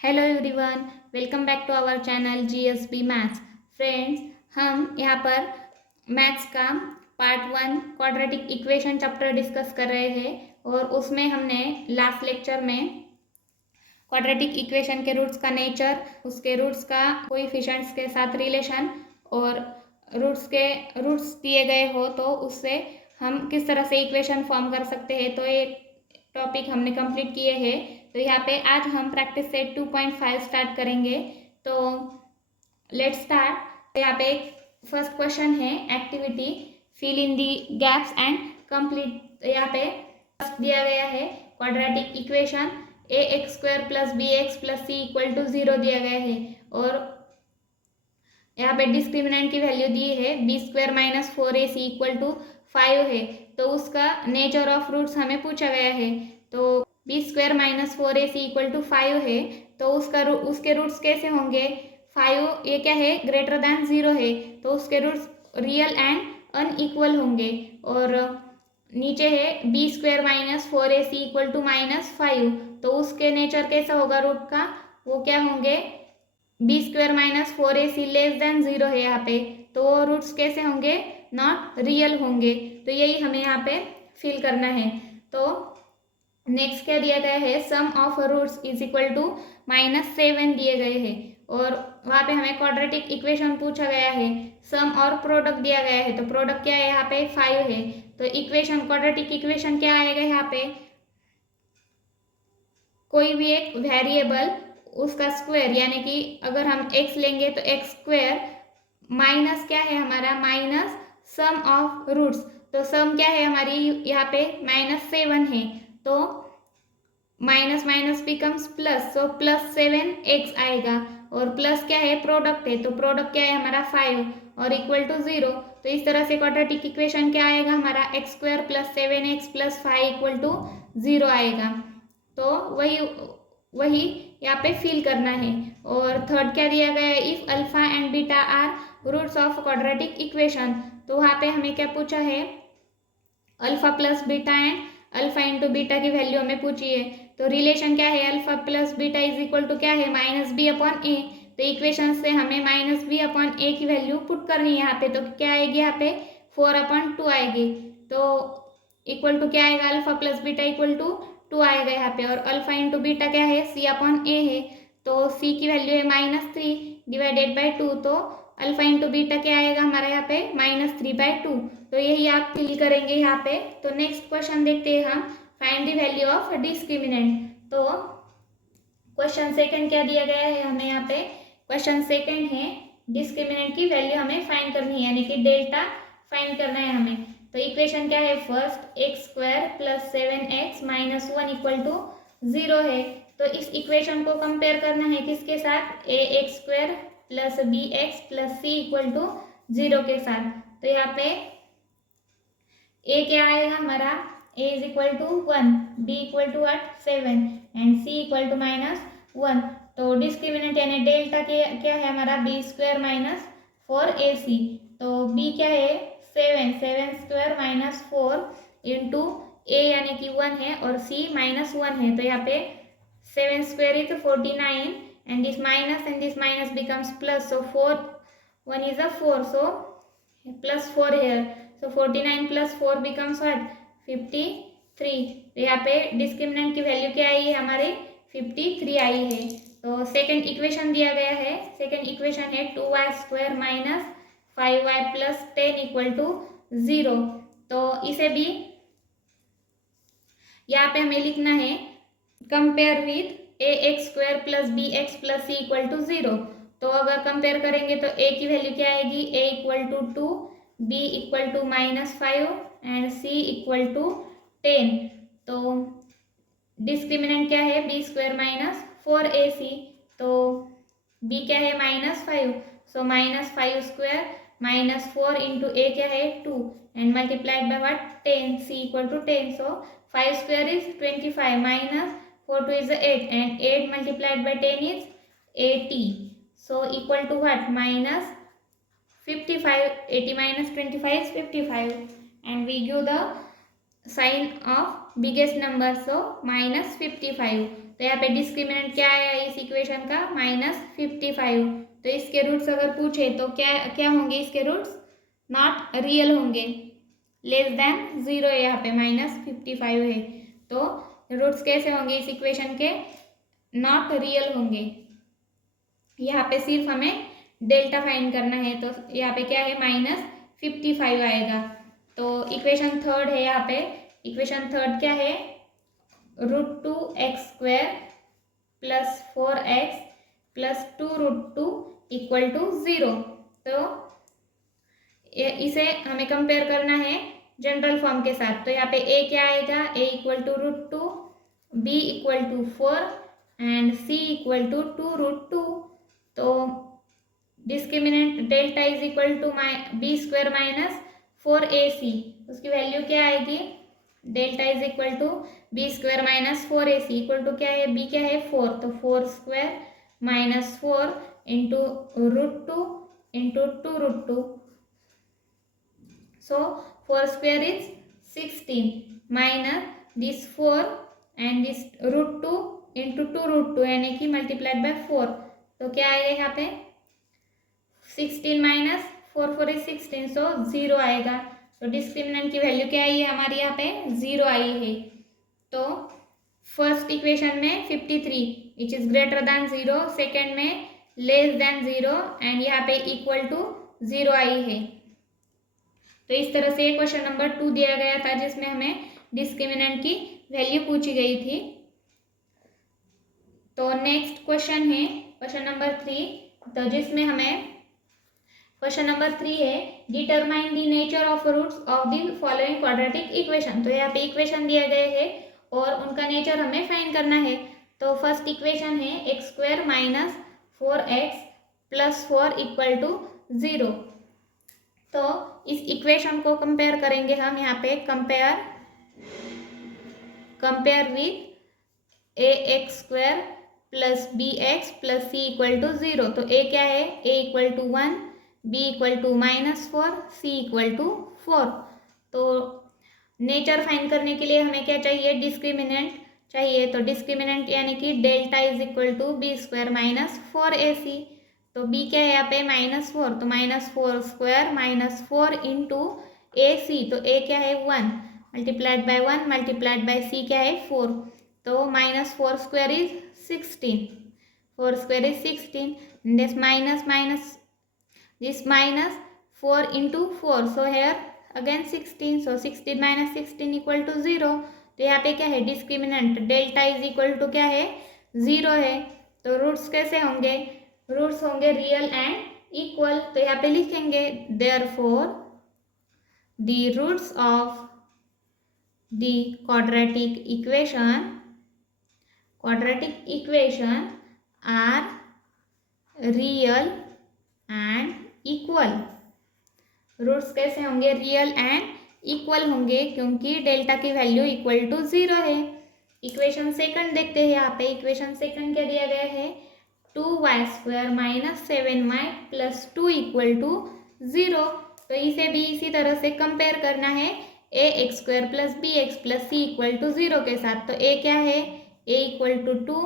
Hello everyone, welcome back to our channel GSB maths. Friends, हम यहाँ पर maths का part 1 quadratic equation chapter discuss कर रहे हैं और उसमें हमने लास्ट लेक्चर में क्वाड्रेटिक इक्वेशन के रूट्स का नेचर, उसके रूट्स का कोएफिशिएंट्स के साथ रिलेशन और रूट्स दिए गए हो तो उससे हम किस तरह से इक्वेशन फॉर्म कर सकते हैं, तो ये टॉपिक हमने कंप्लीट किए हैं। तो यहाँ पे आज हम प्रैक्टिस सेट 2.5 स्टार्ट करेंगे। तो लेट्स स्टार्ट। तो यहाँ पे फर्स्ट क्वेश्चन है activity fill in the gaps and complete. तो यहाँ पे फर्स्ट दिया गया है quadratic equation A x square plus B x plus C equal to 0 दिया गया है और यहाँ पे डिस्क्रिमिनेंट की वैल्यू दी है B square minus 4ac equal to 5 है। तो उसका नेचर ऑफ रूट्स हमें पूछा गया है। तो B square minus 4ac equal to 5 है तो उसके रूट्स कैसे होंगे। 5 ये क्या है, ग्रेटर दैन 0 है तो उसके रूट्स रियल एंड अनइक्वल होंगे। और नीचे है B square minus 4ac equal to -5 तो उसके नेचर कैसा होगा रूट का, वो क्या होंगे, B square minus 4ac less than 0 है यहाँ पे तो वो रूट्स कैसे होंगे, नॉट रियल होंगे। तो यही हमें यहाँ पे फिल करना है। तो नेक्स्ट क्या दिया गया है, sum of roots is equal to -7 दिए गए हैं और वहाँ पे हमें क्वाड्रेटिक इक्वेशन पूछा गया है। सम और प्रोडक्ट दिया गया है तो प्रोडक्ट क्या है, यहाँ पे 5 है। तो इक्वेशन क्वाड्रेटिक इक्वेशन क्या आएगा, यहाँ पे कोई भी एक वेरिएबल उसका स्क्वायर, यानी कि अगर हम x लेंगे तो x स्क्वायर माइनस क्या है हमारा, माइनस सम ऑफ रूट्स। तो सम क्या है हमारी यहाँ पे -7 है तो माइनस माइनस बिकम्स प्लस, सो +7x आएगा और प्लस क्या है, प्रोडक्ट है तो प्रोडक्ट क्या है हमारा 5 और इक्वल टू 0। तो इस तरह से क्वाड्रेटिक इक्वेशन क्या आएगा हमारा, x square plus 7x plus 5 equal to 0 आएगा। तो वही यहाँ पे फिल करना है। और थर्ड क्या दिया गया है, if alpha and beta are roots of quadratic equation. तो वहाँ पे हमें क्या पूछा है, alpha plus beta and alpha into beta की वैल्यू हमें पूछी है। तो रिलेशन क्या है, alpha plus beta is equal to क्या है, -b/a। तो इक्वेशन से हमें -b/a की वैल्यू पुट करनी है यहाँ पे। तो क्या आएगी यहाँ पे, 4/2 आएगी। तो इक्वल टू क्या आएगा, alpha plus beta equal to 2 आएगा यहाँ पे। और अल्फा इंटू बीटा क्या है, c/a है तो c की वैल्यू है -3 डिवाइडेड बाई 2। तो अल्फा इंटू बीटा क्या आएगा हमारा यहाँ पे, -3/2। तो यही आप फिल करेंगे यहाँ पे। तो नेक्स्ट क्वेश्चन देखते हैं हम, find the value of discriminant. तो क्वेश्चन सेकंड क्या दिया गया है हमें यहाँ पे, क्वेश्चन सेकंड है डिस्क्रिमिनेंट की वैल्यू हमें फाइंड करनी है, यानी कि डेल्टा फाइंड करना है हमें। तो इक्वेशन क्या है, first x square plus 7x minus 1 equal to 0 है। तो इस इक्वेशन को कंपेयर करना है किसके साथ, A x square plus B x plus C equal to 0 के साथ। तो यहाँ पे ए क्या आएगा हमारा, A is equal to 1, B equal to 7 and C equal to -1। तो डिस्क्रिमिनेंट यानी डेल्टा क्या है हमारा, बी स्क्वायर माइनस 4ac। तो बी क्या है, 7 स्क्वायर माइनस 4 इंटू ए यानी कि 1 है और सी -1 है। तो यहाँ पे 7 square is 49 and this minus becomes plus, so 1 is a 4, so plus 4 here, so 49 plus 4 becomes what, 53। तो यहाँ पे डिस्क्रिमिनेंट की वैल्यू क्या आई है हमारे, 53 आई है। तो सेकंड इक्वेशन दिया गया है, सेकंड इक्वेशन है 2y square minus 5y plus 10 equal to 0। तो इसे भी यहाँ पे हमें लिखना है compare with A x square plus B x plus C equal to 0। तो अगर कंपेयर करेंगे तो a की वैल्यू क्या आएगी, a equal to 2, b equal to -5 and c equal to 10। तो डिस्क्रिमिनेंट क्या है, b स्क्वायर माइनस 4ac। तो b क्या है -5, सो -5 स्क्वायर -4 इंटू a क्या है 2 and multiplied by what, 10, c equal to 10। So 5 square is 25 minus 4 2 is 8 and 8 multiplied by 10 is 80. So equal to what, -55. 80 minus 25 is 55 and we give the sign of biggest number, so -55. तो यहाँ पे discriminant क्या आया इस equation का, -55। तो इसके roots अगर पूछे तो क्या क्या होंगे इसके रूट्स, नॉट रियल होंगे, लेस देन 0 है, यहाँ पे -55 है। तो रूट्स कैसे होंगे इस इक्वेशन के, नॉट रियल होंगे। यहाँ पे सिर्फ हमें डेल्टा फाइंड करना है, तो यहाँ पे क्या है, -55 आएगा। तो इक्वेशन थर्ड है, यहाँ पे इक्वेशन थर्ड क्या है, √2x² + 4x + 2√2 = 0। तो इसे हमें कंपेयर करना है जनरल फॉर्म के साथ। तो यहाँ पे a क्या आएगा, a = √2, b = 4 एंड c = 2√2। तो discriminant delta is equal to b² - 4ac, उसकी वैल्यू क्या आएगी, delta is equal to b² - 4ac equal to क्या है, b क्या है 4, तो 4² - 4 × √2 × 2√2। So 4² is 16 minus this 4 and this √2 × 2√2 यानी कि मल्टीप्लाइड बाय 4। तो क्या आएगा यहाँ पे, 16 - 4 4 is 16, सो 0 आएगा। तो डिस्क्रिमिनेंट की वैल्यू क्या आई है हमारी, यहाँ पे 0 आई है। तो फर्स्ट इक्वेशन में 53 which is greater than 0, second में लेस देन 0 एंड यहाँ पे इक्वल टू 0 आई है। तो इस तरह से क्वेश्चन नंबर 2 दिया गया था जिसमें हमें डिस्क्रिमिनेंट की वैल्यू पूछी गई थी। तो नेक्स्ट क्वेश्चन है क्वेश्चन नंबर 3, तो जिसमें हमें क्वेश्चन नंबर 3 है, determine the nature of roots of the following quadratic equation. तो यहाँ पे इक्वेशन दिए गए हैं और उनका नेचर हमें फाइंड करना है। तो फर्स्ट इक्वेशन है x² - 4x + 4 = 0। तो इस इक्वेशन को कंपेयर करेंगे हम, यहाँ पे compare with ax² + bx + c = 0। तो a क्या है, a = 1, b = -4, c = 4। तो नेचर फाइंड करने के लिए हमें क्या चाहिए, डिस्क्रिमिनेंट चाहिए। तो डिस्क्रिमिनेंट यानी कि delta is equal to b² - 4ac। तो b क्या है यहाँ पे, -4, तो -4² - 4 × ac। तो a क्या है 1 multiplied by 1 multiplied by c क्या है 4। तो -4² is 16, 4² is 16, this -4 × 4, so here again 16, so 16 - 16 = 0। तो यहाँ पे क्या है, discriminant delta is equal to क्या है, 0 है। तो रूट्स कैसे होंगे, रूट्स होंगे रियल एंड इक्वल। तो यहाँ पे लिखेंगे therefore the roots of the quadratic equation are real and equal. Roots कैसे होंगे, रियल एंड इक्वल होंगे क्योंकि डेल्टा की वैल्यू इक्वल टू 0 है। इक्वेशन सेकंड देखते हैं, यहाँ पे इक्वेशन सेकंड क्या दिया गया है, 2y² - 7y + 2 = 0। तो इसे भी इसी तरह से कंपेयर करना है ax² + bx + c = 0 के साथ। तो a क्या है, a = 2,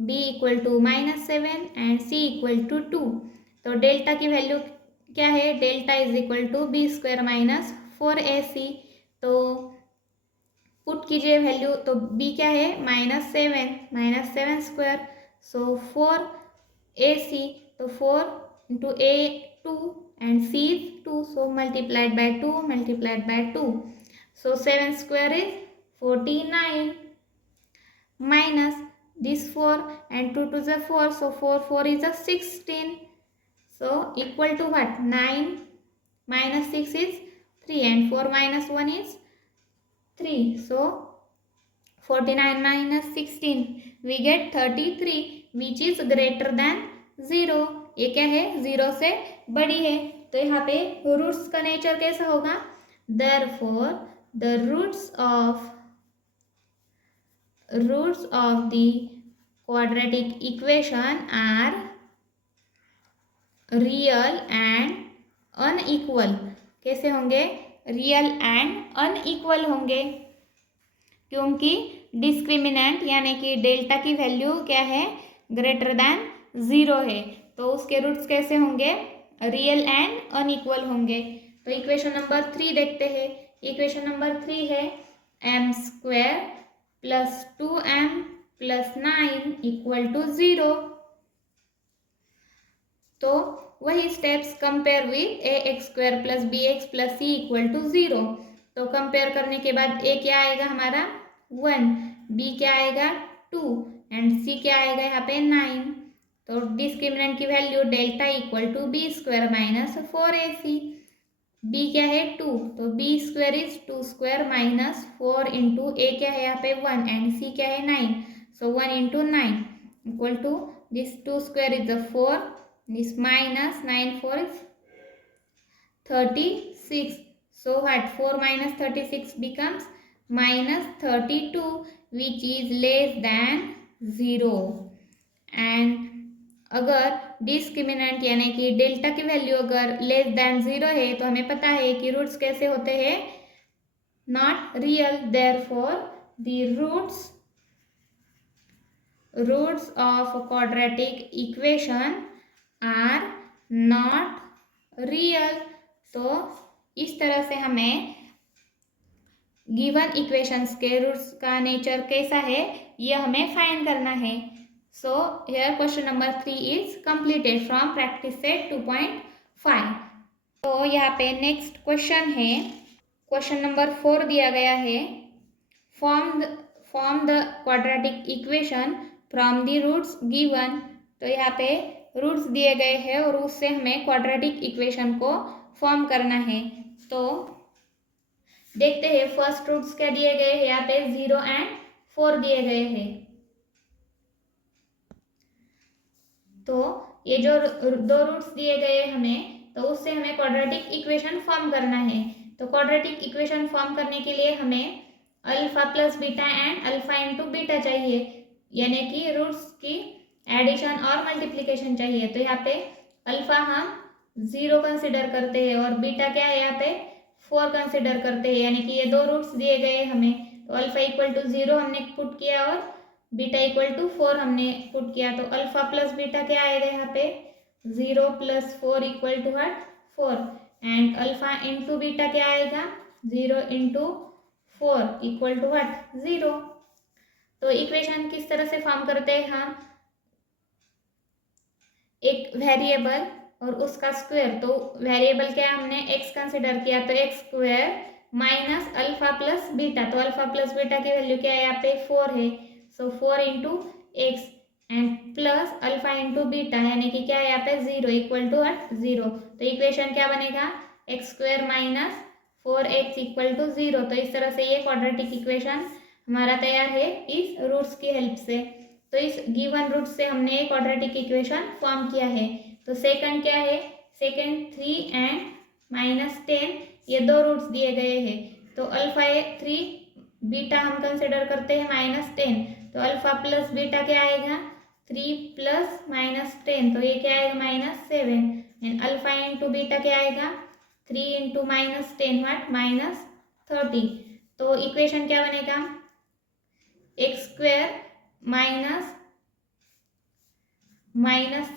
b = -7 एंड c = 2। तो डेल्टा की वैल्यू क्या है, delta is equal to b² - 4ac। तो पुट कीजिए वैल्यू, तो b क्या है, -7 सो 4ac, तो 4 × a 2 and c 2, so multiplied by 2 multiplied by 2, so 7² is 49 minus this 4 and 2 to the 4, so 4 is a 16, so equal to what, 9 minus 6 is 3 and 4 minus 1 is 3, so 49 minus 16 we get 33 which is greater than 0। ये क्या है, 0 से बड़ी है। तो यहाँ पे roots का नेचर कैसा होगा, therefore the roots of the quadratic equation are real and unequal। कैसे होंगे, रियल एंड अनइक्वल होंगे क्योंकि डिस्क्रिमिनेंट यानी कि डेल्टा की वैल्यू क्या है, ग्रेटर देन 0 है, तो उसके रूट्स कैसे होंगे, रियल एंड अनइक्वल होंगे। तो इक्वेशन नंबर 3 देखते हैं। इक्वेशन नंबर 3 है m² + 2m + 9 = 0। तो वही steps compare with ax² + bx + c = 0। तो कंपेयर करने के बाद a क्या आएगा हमारा 1, b क्या आएगा 2 एंड c क्या आएगा यहाँ पे 9। तो डिस्क्रिमिनेंट की value delta = b² - 4ac। b क्या है 2, तो b² = 2² - 4 इंटू a क्या है यहाँ पे 1 एंड c क्या है 9। सो 1 × 9 = this 2² is 4, this minus 9 4 is 36. So what 4 - 36 becomes -32, which is less than 0। And अगर डिस्क्रिमिनेंट यानी कि डेल्टा की वैल्यू अगर लेस देन 0 है तो हमें पता है कि रूट्स कैसे होते हैं, not real. Therefore the roots of quadratic equation are not real. तो इस तरह से हमें गिवन इक्वेशंस के रूट्स का नेचर कैसा है ये हमें फाइंड करना है। So here question number 3 is completed from practice set 2.5। तो यहाँ पे नेक्स्ट क्वेश्चन है, क्वेश्चन नंबर 4 दिया गया है, form the quadratic equation from the roots given. तो यहाँ पे रूट्स दिए गए हैं और उससे हमें क्वाड्रेटिक इक्वेशन को फॉर्म करना है। तो देखते हैं फर्स्ट रूट्स क्या दिए गए हैं, यहाँ पे 0 एंड 4 दिए गए हैं। तो ये जो दो रूट्स दिए गए हमें, तो उससे हमें क्वाड्रेटिक इक्वेशन फॉर्म करना है। तो क्वाड्रेटिक इक्वेशन फॉर्म करने के लिए हमें alpha plus beta and alpha into beta चाहिए, यानी कि रूट्स की एडिशन और मल्टीप्लिकेशन चाहिए। तो यहाँ पे अल्फा हम 0 कंसिडर करते हैं और बीटा क्या है यहाँ पे 4 कंसिडर करते हैं, यानी कि ये दो रूट्स दिए गए हमें। तो अल्फा = 0 हमने पुट किया और बीटा = 4 हमने पुट किया। तो अल्फा प्लस बीटा क्या आएगा यहाँ पे 0 + 4 = 4 एंड अल्फा इंटू बीटा क्या आएगा 0 × 4 = 0। तो इक्वेशन किस तरह से फॉर्म करते हैं हम, एक वेरिएबल और उसका स्क्वायर। तो वेरिएबल क्या हमने x कंसिडर किया, तो x² - अल्फा प्लस बीटा। तो अल्फा प्लस बीटा की वैल्यू क्या है यहाँ पे 4 है। सो 4 × x and plus alpha into beta, यानी कि क्या है यहाँ पे 0 = 0। तो इक्वेशन क्या बनेगा x² - 4x = 0। तो इस तरह से ये क्वाड्रेटिक इक्वेशन हमारा तैयार है इस रूट्स की हेल्प से। तो इस गिवन रूट से हमने क्वाड्रेटिक इक्वेशन फॉर्म किया है। तो सेकंड क्या है, सेकंड 3 एंड -10, ये दो रूट्स दिए गए हैं। तो अल्फा 3 बीटा हम कंसिडर करते हैं -10। तो अल्फा प्लस बीटा क्या आएगा 3 + -10, तो ये क्या आएगा -7 एंड अल्फा इंटू बीटा क्या आएगा 3 × -10 व्हाट -30। तो इक्वेशन क्या बनेगा x² -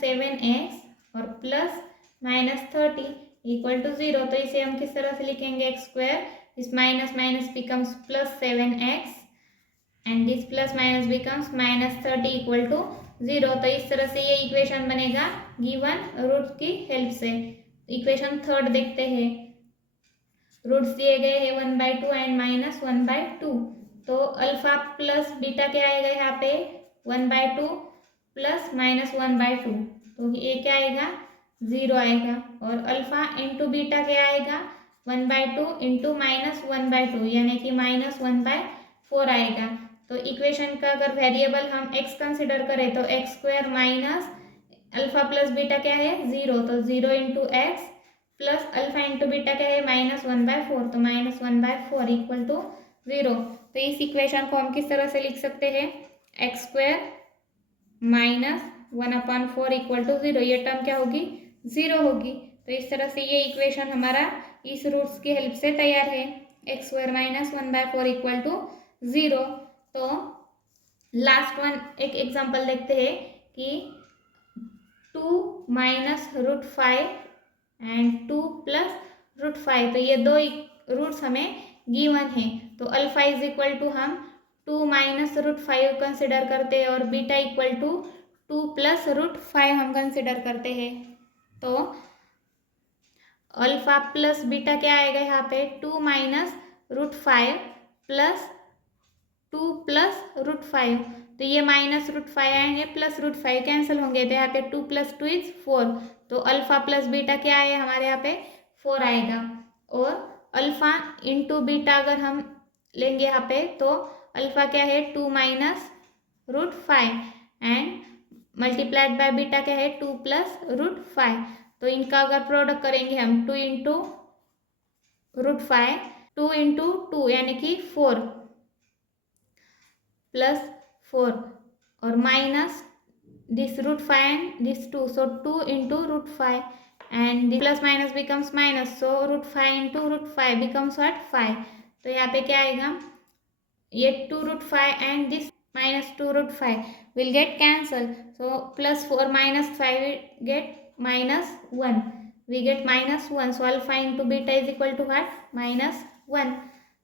7x और प्लस -30 = 0। तो इसे हम किस तरह से लिखेंगे x², this minus becomes +7x and this plus minus becomes -30 = 0। तो इस तरह से ये इक्वेशन बनेगा गिवन रूट की हेल्प से। इक्वेशन थर्ड देखते हैं, रूट्स दिए गए हैं 1/2 एंड -1/2। तो अल्फा प्लस बीटा क्या आएगा यहाँ पे 1/2 प्लस -1/2, तो ये क्या आएगा 0 आएगा। और अल्फा इंटू बीटा क्या आएगा 1/2 × -1/2, यानी कि -1/4 आएगा। तो इक्वेशन का अगर वेरिएबल हम x कंसिडर करें तो x² - अल्फा प्लस बीटा क्या है 0, तो 0 × x plus alpha into beta क्या है -1/4, तो -1/4 = 0। तो इस इक्वेशन को हम किस तरह से लिख सकते हैं x² - 1/4 = 0, ये टर्म क्या होगी 0 होगी। तो इस तरह से ये इक्वेशन हमारा इस रूट्स की हेल्प से तैयार है, x² - 1/4 = 0। तो लास्ट वन एक एग्जांपल देखते हैं कि 2 minus root 5 and 2 plus root 5, तो ये दो रूट्स हमें गिवन है। तो अल्फा इज इक्वल टू हम 2 माइनस रूट 5 कंसिडर करते हैं और beta equal to 2 plus root 5 हम कंसिडर करते हैं। तो अल्फा प्लस बीटा क्या आएगा यहाँ पे 2 minus root 5 plus 2 plus root 5, तो ये माइनस रूट 5 आएंगे, प्लस रूट 5 कैंसिल होंगे, तो यहाँ पे 2 प्लस 2 इज 4, तो अल्फा प्लस बीटा क्या है हमारे यहाँ पे 4 आएगा। और अल्फा इंटू बीटा अगर हम लेंगे यहाँ पे तो अल्फा क्या है 2 minus root 5 and multiplied by beta क्या है 2 प्लस रूट 5, तो इनका अगर प्रोडक्ट करेंगे हम 2 इंटू रूट 5, 2 इंटू 2 यानी कि 4 प्लस 4 और minus this root 5 and this 2, so 2 into root 5 and this plus minus becomes minus, so root 5 into root 5 becomes what 5, तो यहाँ पे क्या आएगा ये 2 root 5 and this minus 2 root 5 will get cancel, so plus 4 minus 5 will get minus 1, we get minus 1, so alpha into beta is equal to what minus 1।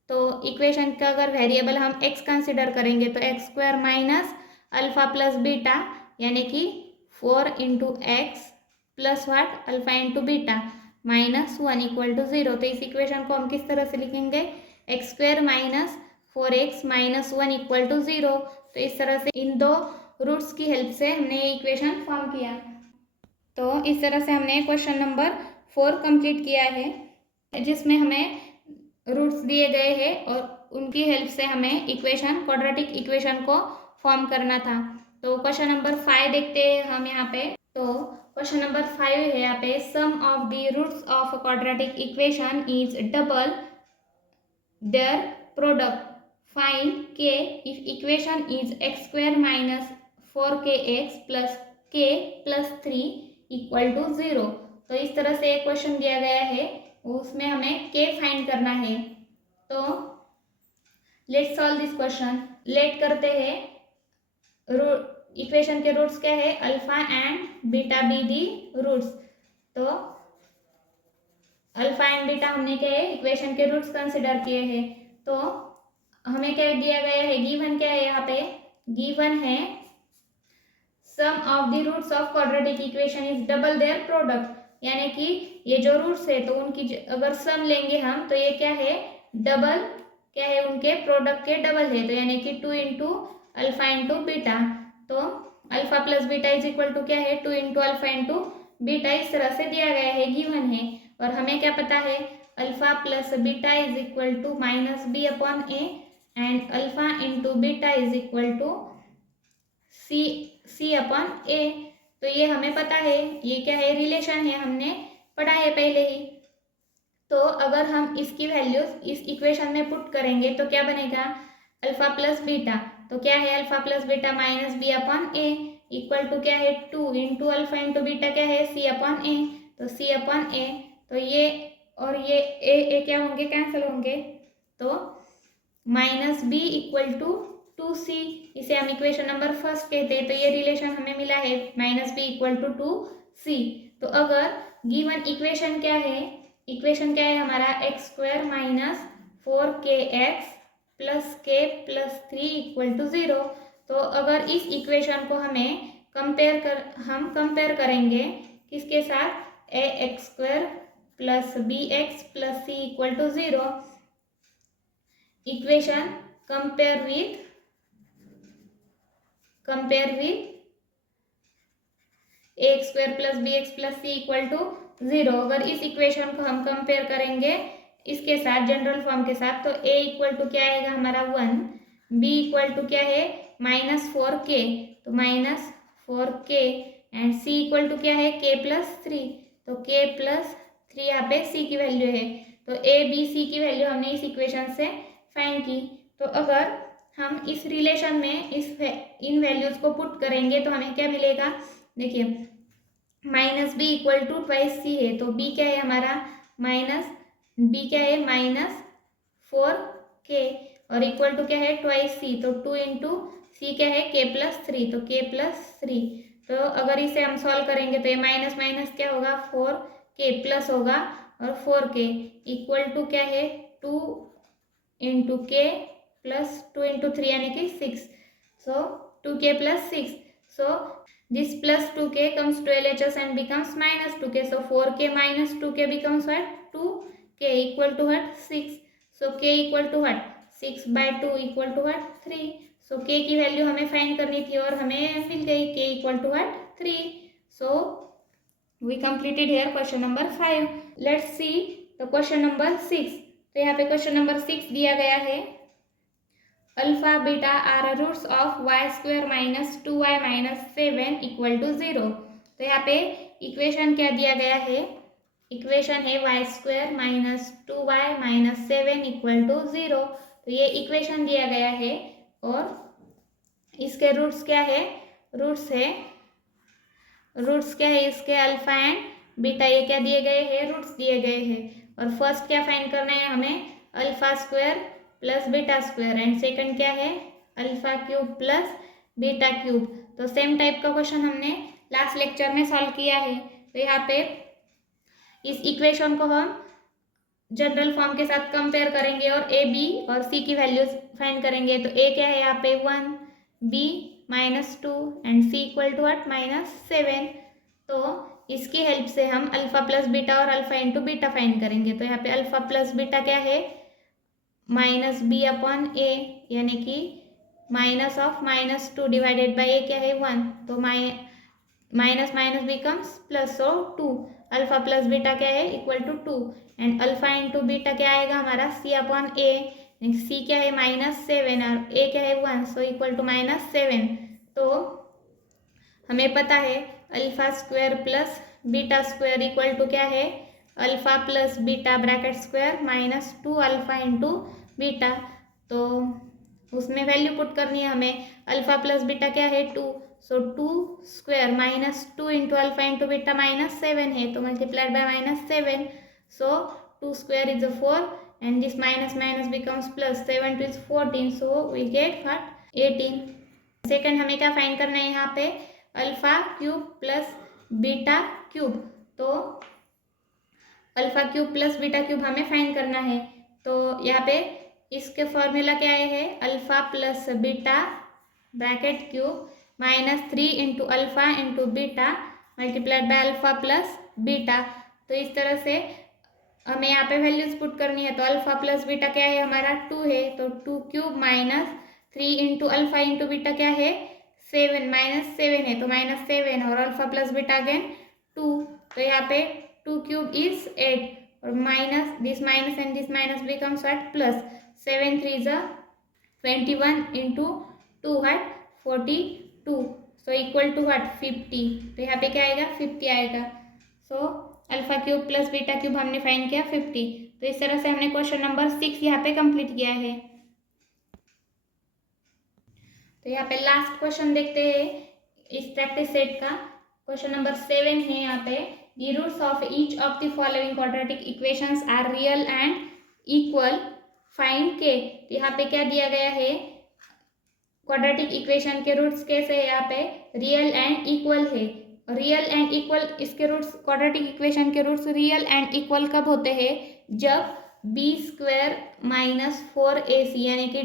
तो equation का अगर variable हम x कंसिडर करेंगे तो x square minus alpha plus beta यानी कि 4 into x plus what alpha into beta minus 1 equal to 0। तो इस इक्वेशन को हम किस तरह से लिखेंगे x square minus 4x minus 1 equal to 0। तो इस तरह से इन दो रूट्स की हेल्प से हमने ये इक्वेशन फॉर्म किया। तो इस तरह से हमने क्वेश्चन नंबर 4 कंप्लीट किया है जिसमें हमें रूट्स दिए गए हैं और उनकी हेल्प से हमें इक्वेशन क्वाड्रेटिक इक्वेशन को फॉर्म करना था। तो क्वेश्चन नंबर 5 देखते हैं हम यहाँ पे। तो क्वेश्चन नंबर 5 है यहाँ पे sum of the roots of a quadratic equation is double their product, find K if equation is x square minus 4kx plus k plus 3 equal to 0। तो इस तरह से एक क्वेश्चन दिया गया है, उसमें हमें k फाइंड करना है। तो let's solve this question. Let करते हैं इक्वेशन के रूट्स क्या है alpha and beta be the roots. तो अल्फा एंड बीटा हमने क्या है इक्वेशन के रूट्स कंसिडर किए हैं। तो हमें क्या दिया गया है गिवन क्या है यहाँ पे गिवन है sum of the roots of quadratic equation is double their product, यानी कि ये जो रूट्स है तो उनकी अगर सम लेंगे हम तो ये क्या है डबल क्या है उनके प्रोडक्ट के डबल है, तो यानी कि 2 इंटू अल्फा इंटू बीटा। तो alpha plus beta is equal to क्या है 2 इंटू अल्फा इंटू बीटा, इस तरह से दिया गया है गिवन है। और हमें क्या पता है alpha plus beta is equal to minus B upon A and alpha into beta is equal to C upon A. तो ये हमें पता है, ये क्या है रिलेशन है, हमने पढ़ा है पहले ही। तो अगर हम इसकी वैल्यूज इस इक्वेशन में पुट करेंगे तो क्या बनेगा अल्फा प्लस बीटा, तो क्या है alpha plus beta minus B upon A equal to क्या है 2 इंटू अल्फा इंटू बीटा क्या है सी अपॉन ए, तो सी अपॉन ए। तो ये और ये ए क्या होंगे कैंसिल होंगे, तो minus B equal to 2c, इसे हम इक्वेशन नंबर फर्स्ट कहते हैं। तो ये रिलेशन हमें मिला है minus B equal to 2c। तो अगर गिवन इक्वेशन क्या है हमारा x square minus 4kx plus k plus 3 equal to 0। तो अगर इस इक्वेशन को हमें कंपेयर करेंगे किसके साथ A x square plus B x plus C equal to 0, equation compare with A x square plus B x plus C equal to 0। अगर इस इक्वेशन को हम कंपेयर करेंगे इसके साथ जनरल फॉर्म के साथ, तो a इक्वल टू क्या आएगा हमारा 1, b इक्वल टू क्या है माइनस 4k, तो minus 4k and c equal to क्या है k प्लस 3, तो k प्लस 3 यहाँ पे c की वैल्यू है। तो a b c की वैल्यू हमने इस इक्वेशन से फाइंड की। तो अगर हम इस रिलेशन में इन वैल्यूज को पुट करेंगे तो हमें क्या मिलेगा, देखिए minus B equal to twice C है, तो b क्या है हमारा माइनस 4k और इक्वल टू क्या है ट्वाइस सी, तो 2 इंटू सी क्या है k प्लस 3, तो k प्लस 3। तो अगर इसे हम सॉल्व करेंगे तो ये माइनस माइनस क्या होगा 4k प्लस होगा और 4k इक्वल टू क्या है 2 इंटू k प्लस 2 इंटू 3 यानी कि 6, so 2k plus 6, so this plus 2k comes to LHS and becomes minus 2k, so 4k minus 2k becomes what 2k equal to what 6, so k equal to what 6 by 2 equal to what 3, so k की value हमें find करनी थी और हमें मिल गई k equal to what 3, so we completed here question number 5. Let's see the question number 6. तो यहाँ पे क्वेश्चन नंबर 6 दिया गया है alpha beta are roots of y square minus 2y minus 7 equal to 0। तो यहाँ पे इक्वेशन क्या दिया गया है, इक्वेशन है y square minus 2y minus 7 equal to 0। तो ये इक्वेशन दिया गया है और इसके रूट्स क्या है, रूट्स क्या है इसके अल्फा एंड बीटा, ये क्या दिए गए हैं रूट्स दिए गए हैं। और फर्स्ट क्या फाइंड करना है हमें alpha square plus beta square and second क्या है alpha cube plus beta cube. तो सेम टाइप का क्वेश्चन हमने लास्ट लेक्चर में सॉल्व किया है। तो यहाँ पे इस इक्वेशन को हम जनरल फॉर्म के साथ कंपेयर करेंगे और ए बी और सी की वैल्यूज फाइंड करेंगे। तो ए क्या है यहाँ पे 1, B -2 and C equal to what -7। तो इसकी हेल्प से हम अल्फा प्लस बीटा और अल्फा इंटू बीटा फाइंड करेंगे। तो यहाँ पे अल्फा प्लस बीटा क्या है -b अपॉन ए, यानी कि minus of -2 divided by A क्या है 1, तो minus minus becomes plus, so 2 alpha plus beta क्या है equal to 2 and alpha into beta क्या आएगा हमारा c अपॉन ए, सी क्या है -7 और ए क्या है 1, सो इक्वल टू -7। तो हमें पता है alpha square plus beta square equal to क्या है alpha plus beta bracket square -2 alpha into beta. तो उसमें वैल्यू पुट करनी है हमें, अल्फा प्लस बीटा क्या है 2, so 2 square -2 into alpha into beta -7 है, तो multiplied by -7, so 2 square is 4 and this minus minus becomes plus, 7 2 is 14, so we get what 18। Second हमें क्या फाइंड करना है यहाँ पे alpha cube plus beta cube. तो alpha cube plus beta cube हमें फाइंड करना है। तो यहाँ पे इसके फॉर्मूला क्या है alpha plus beta bracket cube -3 into alpha into beta multiplied by alpha plus beta. तो इस तरह से हमें यहाँ पे वैल्यूज पुट करनी है। तो अल्फा प्लस बीटा क्या है हमारा 2 है, तो 2 cube -3 into alpha into beta क्या है 7 -7 है, तो -7 और अल्फा प्लस बीटा अगेन 2, तो यहाँ पे 2 क्यूब इज 8 और minus this minus and this minus becomes what plus, 7 3 is 21 into 2 what 42, so equal to what 50। तो यहाँ पे क्या आएगा 50 आएगा। So alpha cube plus beta cube हमने फाइंड किया 50। तो इस तरह से हमने क्वेश्चन नंबर 6 यहाँ पे कंप्लीट किया है। तो यहाँ पे लास्ट क्वेश्चन देखते हैं इस प्रैक्टिस सेट का। क्वेश्चन नंबर 7 है यहाँ पे the roots of each of the following quadratic equations are real and equal, find k। यहाँ पे क्या दिया गया है क्वाड्रेटिक इक्वेशन के रूट्स कैसे है, यहाँ पे रियल एंड इक्वल है। रियल एंड इक्वल इसके रूट्स, क्वाड्रेटिक इक्वेशन के रूट्स रियल एंड इक्वल कब होते हैं जब b स्क्वायर -4ac यानी कि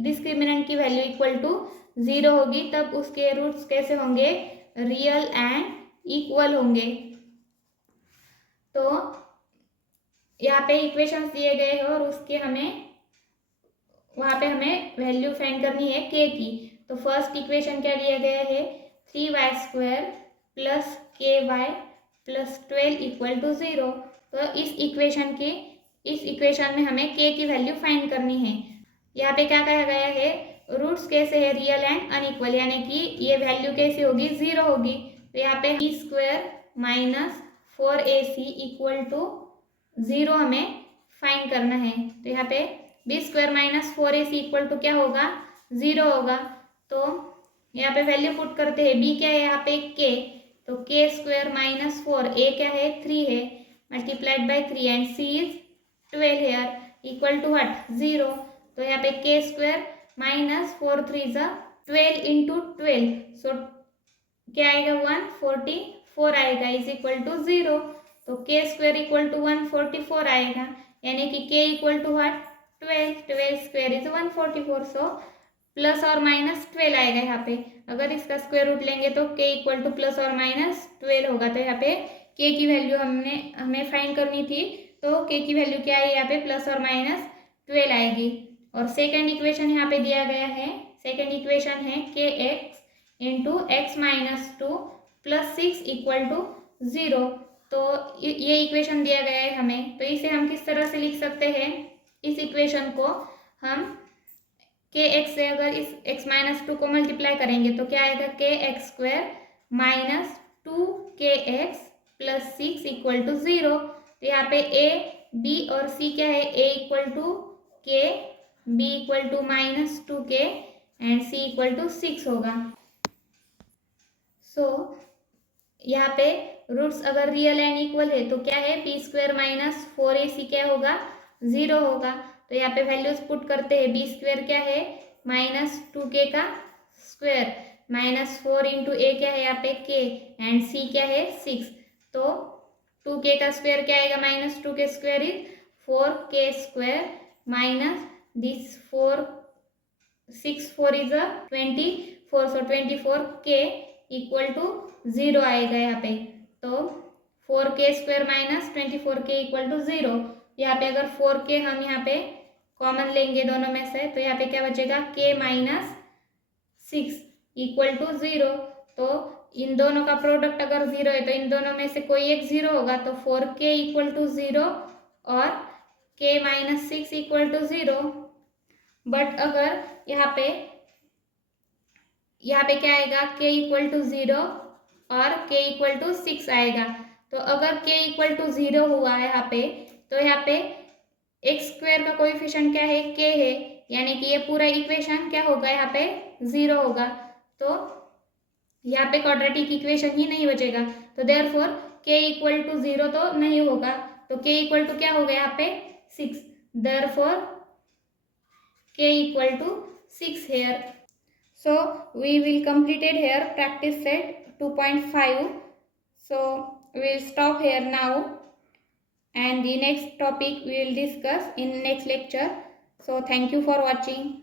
डिस्क्रिमिनेंट की वैल्यू इक्वल टू 0 होगी, तब उसके रूट्स कैसे होंगे रियल एंड इक्वल होंगे। तो यहाँ पे इक्वेशंस दिए गए हैं और उसके हमें वहाँ पे हमें वैल्यू फाइंड करनी है k की। तो फर्स्ट इक्वेशन क्या दिया गया है 3y square plus ky plus 12 equal to 0। तो इस इक्वेशन में हमें k की वैल्यू फाइंड करनी है। यहाँ पे क्या कहा गया है रूट्स कैसे है रियल एंड अनइक्वल, यानी कि ये वैल्यू कैसी होगी 0 होगी। तो यहाँ पे b square -4ac equal to 0 हमें फाइंड करना है। तो यहाँ पे b square -4ac equal to क्या होगा 0 होगा। तो यहाँ पे वैल्यू पुट करते हैं, b क्या है यहाँ पे k, तो k स्क्वायर -4, a क्या है 3 है multiplied by 3 and c is 12 here equal to what 0। तो यहाँ पे के स्क्वायर माइनस 4 3 ज़ा 12 इंटू 12, सो क्या आएगा 144 आएगा इज इक्वल टू 0। तो के स्क्वायर इक्वल टू 144 आएगा, यानी कि K equal to what 12 square is 144, so plus और माइनस 12 आएगा यहाँ पे। अगर इसका स्क्वायर रूट लेंगे तो के इक्वल टू प्लस और माइनस 12 होगा। तो यहाँ पे के की वैल्यू हमें फाइंड करनी थी, तो के की वैल्यू क्या है यहाँ पे प्लस और माइनस 12 आएगी। और सेकेंड इक्वेशन यहाँ पे दिया गया है, सेकेंड इक्वेशन है K x into x minus 2 plus 6 equal to 0। तो ये इक्वेशन दिया गया है हमें, तो इसे हम किस तरह से लिख सकते हैं, इस इक्वेशन को हम के एक्स से अगर इस एक्स माइनस 2 को मल्टीप्लाई करेंगे तो क्या आएगा के एक्स स्क्वायर माइनस 2 के एक्स प्लस 6 इक्वल टू 0। तो यहाँ पे ए बी और सी क्या है, ए इक्वल टू के, बी इक्वल टू माइनस 2 के एंड सी इक्वल टू 6 होगा। सो यहाँ पे रूट्स अगर रियल एंड इक्वल है तो क्या है बी स्क्वायर माइनस 4ac क्या होगा 0 होगा। तो यहाँ पे वैल्यूज पुट करते हैं, बी स्क्वायर क्या है माइनस 2k का स्क्वायर माइनस 4 इंटू ए क्या है यहाँ पे के एंड सी क्या है 6। तो 2k का स्क्वायर क्या आएगा minus 2k square is 4k square minus this 4 6 4 is 24, so 24k equal to 0 आएगा यहाँ पे। तो 4k square minus 24k equal to 0। यहाँ पे अगर 4k हम यहाँ पे कॉमन लेंगे दोनों में से तो यहाँ पे क्या बचेगा k माइनस 6 इक्वल टू 0। तो इन दोनों का प्रोडक्ट अगर 0 है तो इन दोनों में से कोई एक 0 होगा, तो 4k इक्वल टू 0 और k minus 6 equal to 0। But अगर यहाँ पे क्या आएगा k इक्वल टू 0 और k इक्वल टू 6 आएगा। तो अगर k इक्वल टू 0 हुआ है यहाँ पे, तो यहाँ पे एक्स स्क्वायर का कोएफिशिएंट क्या है k है, यानी कि ये पूरा इक्वेशन क्या होगा यहाँ पे 0 होगा। तो यहाँ पे क्वाड्रेटिक इक्वेशन ही नहीं बचेगा, तो देयरफॉर k इक्वल टू 0 तो नहीं होगा, तो k इक्वल टू क्या होगा यहाँ पे 6, therefore k equal to 6 here. So we will completed here practice set 2.5. So we will stop here now, and the next topic we will discuss in next lecture. So thank you for watching.